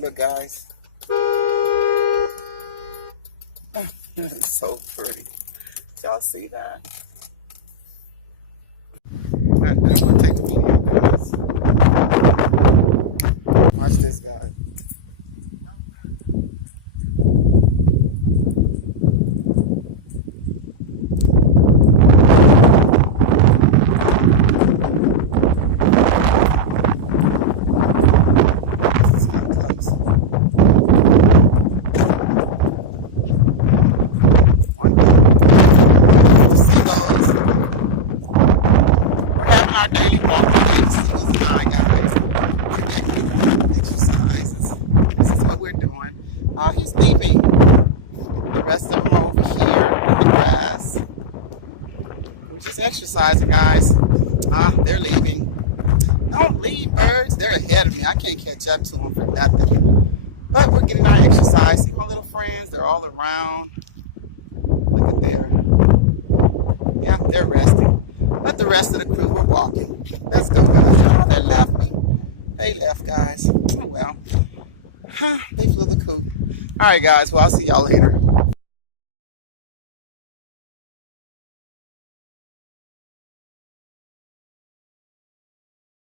Look, guys. It's so pretty. Y'all see that? I'm gonna take a video, guys. Watch this, guys. This is how it comes. Seagulls. We're having our daily walk today. Seagulls and I, guys. Exercises. This is what we're doing. Oh, he's leaving. The rest of them are over here in the grass. We're just exercising, guys. They're leaving. Don't leave, birds. They're ahead of me. I can't catch up to them for nothing. But we're getting our exercise. See my little friends? They're all around. Look at there. Yeah, they're resting. But the rest of the crew were walking. Let's go, guys. Oh, they left me. They left, guys. Oh, well. They flew the coop. All right, guys. Well, I'll see y'all later.